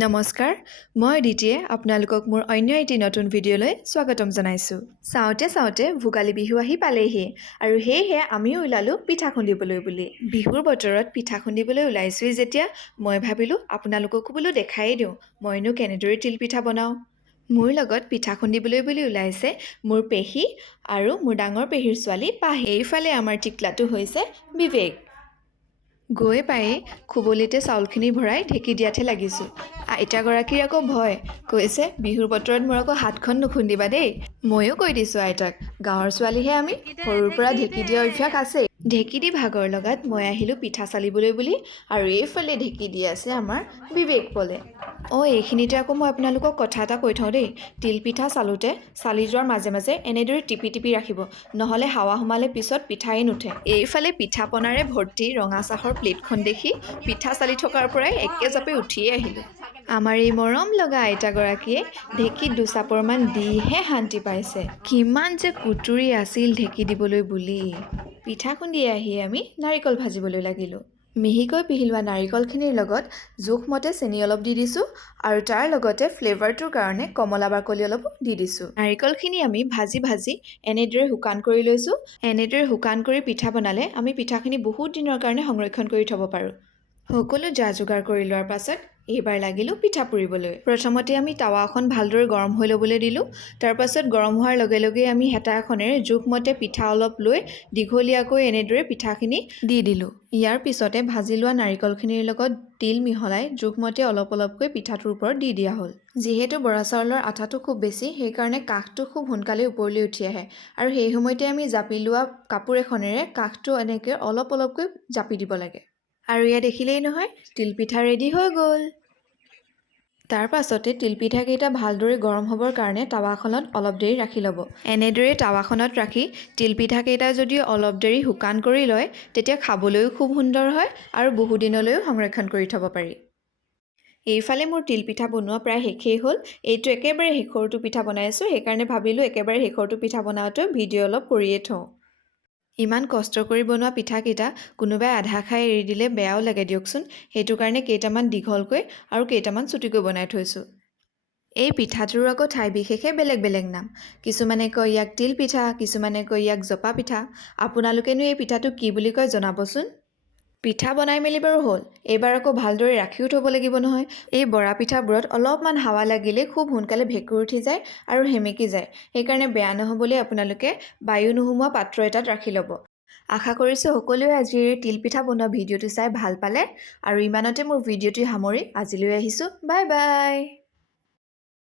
নমস্কাৰ মই দিতিয়ে আপোনালোকক মোৰ অন্য এটি নতুন ভিডিঅ'লৈ স্বাগতম জনাইছোঁ। চাওঁতে ভোগালী বিহু আহি পালেহি আৰু সেয়েহে আমিও ওলালোঁ পিঠা খুন্দিবলৈ বুলি। বিহুৰ বতৰত পিঠা খুন্দিবলৈ ওলাইছোঁই যেতিয়া মই ভাবিলোঁ আপোনালোককো বোলো দেখাই দিওঁ মইনো কেনেদৰে তিলপিঠা বনাওঁ। মোৰ লগত পিঠা খুন্দিবলৈ বুলি ওলাইছে মোৰ পেহী আৰু মোৰ ডাঙৰ পেহীৰ ছোৱালী পাহি। এইফালে আমাৰ টিকলাটো হৈছে বিবেক। গৈ পায়ে খুবলিতে চাউলখিনি ভৰাই ঢেঁকী দিয়াতহে লাগিছোঁ। আইতাগৰাকীৰ আকৌ ভয়, কৈছে বিহুৰ বতৰত মোৰ আকৌ হাতখন নুখুন্দিবা দেই। ময়ো কৈ দিছোঁ আইতাক, গাঁৱৰ ছোৱালীহে আমি, সৰুৰ পৰা ঢেঁকী দিয়া অভ্যাস আছেই। ঢেঁকী দি ভাগৰ লগাত মই আহিলোঁ পিঠা চালিবলৈ বুলি আৰু এইফালে ঢেঁকী দি আছে আমাৰ বিবেক পলে। এইখিনিতে আকৌ মই আপোনালোকক কথা এটা কৈ থওঁ দেই, তিলপিঠা চালোতে চালি যোৱাৰ মাজে মাজে এনেদৰে টিপি টিপি ৰাখিব, নহ'লে হাৱা সোমালে পিছত পিঠাই নুঠে। এইফালে পিঠা পনাৰে ভৰ্তি ৰঙা চাহৰ প্লেটখন দেখি পিঠা চালি থকাৰ পৰাই একেজাপে উঠিয়ে আহিলোঁ। আমাৰ এই মৰম লগা আইতাগৰাকীয়ে ঢেঁকীত দুচাপৰমান দিহে শান্তি পাইছে। কিমান যে কুটুৰি আছিল ঢেঁকী দিবলৈ বুলি। পিঠা খুন্দি আহি আমি নাৰিকল ভাজিবলৈ লাগিলোঁ। মিহিকৈ পিহি লোৱা নাৰিকলখিনিৰ লগত জোখমতে চেনি অলপ দি দিছোঁ আৰু তাৰ লগতে ফ্লেভাৰটোৰ কাৰণে কমলা বাকলি অলপ দি দিছোঁ। নাৰিকলখিনি আমি ভাজি এনেদৰে শুকান কৰি লৈছোঁ। এনেদৰে শুকান কৰি পিঠা বনালে আমি পিঠাখিনি বহুত দিনৰ কাৰণে সংৰক্ষণ কৰি থ'ব পাৰোঁ। সকলো যা যোগাৰ কৰি লোৱাৰ পাছত এইবাৰ লাগিলোঁ পিঠা পুৰিবলৈ। প্ৰথমতে আমি টাৱাখন ভালদৰে গৰম হৈ ল'বলৈ দিলোঁ। তাৰপাছত গৰম হোৱাৰ লগে লগে আমি হেতা এখনেৰে জোখমতে পিঠা অলপ লৈ দীঘলীয়াকৈ এনেদৰে পিঠাখিনি দি দিলোঁ। ইয়াৰ পিছতে ভাজি লোৱা নাৰিকলখিনিৰ লগত তিল মিহলাই জোখমতে অলপকৈ পিঠাটোৰ ওপৰত দি দিয়া হ'ল। যিহেতু বৰা চাউলৰ আঠাটো খুব বেছি, সেইকাৰণে কাষটো খুব সোনকালে ওপৰলৈ উঠি আহে আৰু সেই সময়তে আমি জাপি লোৱা কাপোৰ এখনেৰে কাষটো এনেকৈ অলপকৈ জাপি দিব লাগে। আৰু ইয়াত দেখিলেই নহয় তিলপিঠা ৰেডি হৈ গ'ল। তাৰ পাছতে তিলপিঠাকেইটা ভালদৰে গৰম হ'বৰ কাৰণে টাৱাখনত অলপ দেৰি ৰাখি ল'ব। এনেদৰে টাৱাখনত ৰাখি তিলপিঠাকেইটা যদি অলপ দেৰি শুকান কৰি লয় তেতিয়া খাবলৈও খুব সুন্দৰ হয় আৰু বহুদিনলৈও সংৰক্ষণ কৰি থ'ব পাৰি। এইফালে মোৰ তিলপিঠা বনোৱা প্ৰায় শেষেই হ'ল। এইটো একেবাৰে শেষৰটো পিঠা বনাইছোঁ, সেইকাৰণে ভাবিলোঁ একেবাৰে শেষৰটো পিঠা বনাওঁতেও ভিডিঅ' অলপ কৰিয়ে থওঁ। ইমান কষ্ট কৰি বনোৱা পিঠাকেইটা কোনোবাই আধা খাই এৰি দিলে বেয়াও লাগে দিয়কচোন। সেইটো কাৰণে কেইটামান দীঘলকৈ আৰু কেইটামান চুটিকৈ বনাই থৈছোঁ। এই পিঠাটোৰ আকৌ ঠাই বিশেষে বেলেগ নাম। কিছুমানে কয় ইয়াক তিল পিঠা, কিছুমানে কয় ইয়াক জপা পিঠা। আপোনালোকেনো এই পিঠাটো কি বুলি কয় জনাবচোন। পিঠা বনাই মেলি বাৰু হ'ল, এইবাৰ আকৌ ভালদৰে ৰাখিও থ'ব লাগিব নহয়। এই বৰা পিঠাবোৰত অলপমান হাৱা লাগিলে খুব সোনকালে ভেঁকুৰ উঠি যায় আৰু সেমেকি যায়। সেইকাৰণে বেয়া নহ'বলৈ আপোনালোকে বায়ু নোসোমোৱা পাত্ৰ এটাত ৰাখি ল'ব। আশা কৰিছোঁ সকলোৱে আজিৰ এই তিলপিঠা বনোৱা ভিডিঅ'টো চাই ভাল পালে আৰু ইমানতে মোৰ ভিডিঅ'টি সামৰি আজিলৈ আহিছোঁ। Bye bye.